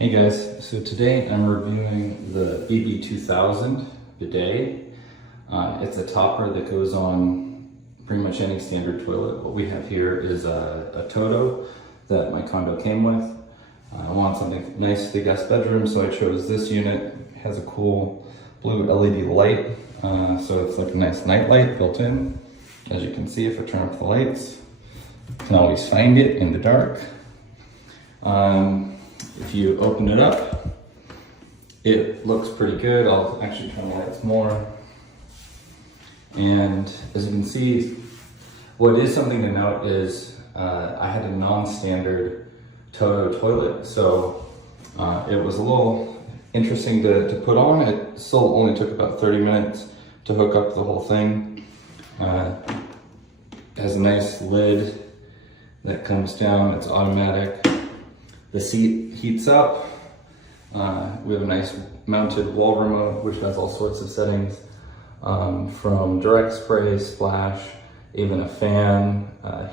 Hey guys, so today I'm reviewing the BB2000 bidet. It's a topper that goes on pretty much any standard toilet. What we have here is a Toto that my condo came with. I wanted something nice for the guest bedroom, so I chose this unit. It has a cool blue LED light, so it's like a nice night light built in. As you can see, if I turn up the lights, you can always find it in the dark. If you open it up, it looks pretty good. I'll actually turn the lights more. And as you can see, what is something to note is I had a non-standard Toto toilet, so it was a little interesting to put on. It still only took about 30 minutes to hook up the whole thing. It has a nice lid that comes down, it's automatic. The seat heats up. We have a nice mounted wall remote, which has all sorts of settings, from direct spray, splash, even a fan,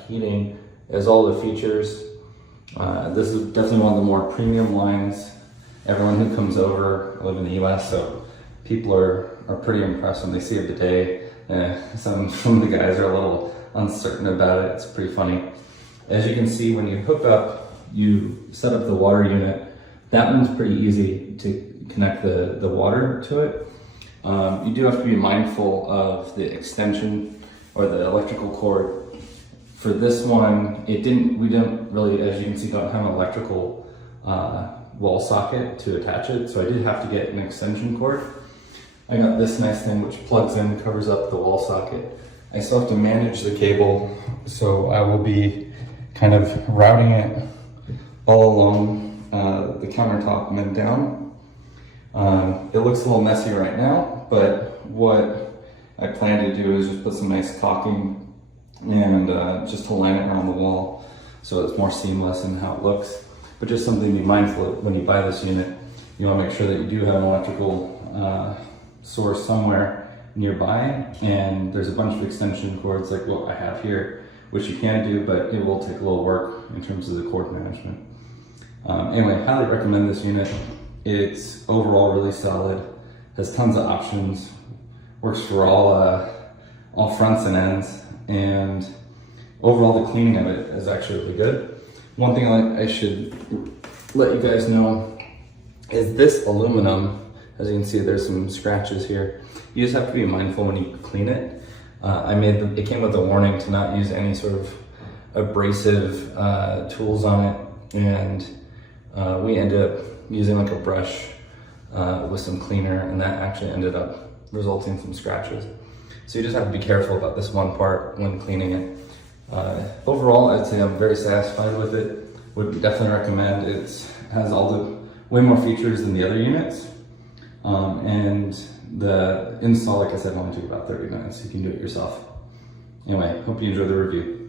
heating. It has all the features. This is definitely one of the more premium lines. Everyone who comes over, I live in the US, so people are pretty impressed when they see a bidet. Some of the guys are a little uncertain about it. It's pretty funny. As you can see, when you hook up, you set up the water unit. That one's pretty easy to connect the water to it. You do have to be mindful of the extension or the electrical cord. For this one, we didn't really, as you can see, don't have an electrical wall socket to attach it, so I did have to get an extension cord. I got this nice thing which plugs in, covers up the wall socket. I still have to manage the cable, so I will be kind of routing it all along the countertop and then down. It looks a little messy right now, but what I plan to do is just put some nice caulking and just to line it around the wall so it's more seamless in how it looks. But just something to be mindful of when you buy this unit. You want to make sure that you do have an electrical source somewhere nearby, and there's a bunch of extension cords like what I have here, which you can do, but it will take a little work in terms of the cord management. Anyway, highly recommend this unit. It's overall really solid, has tons of options, works for all fronts and ends, and overall the cleaning of it is actually really good. One thing I should let you guys know is this aluminum. As you can see, there's some scratches here. You just have to be mindful when you clean it. It came with a warning to not use any sort of abrasive tools on it, and we ended up using like a brush with some cleaner, and that actually ended up resulting in some scratches. So you just have to be careful about this one part when cleaning it. Overall, I'd say I'm very satisfied with it. Would definitely recommend. It has way more features than the other units. And the install, like I said, only took about 30 minutes. You can do it yourself. Anyway, hope you enjoy the review.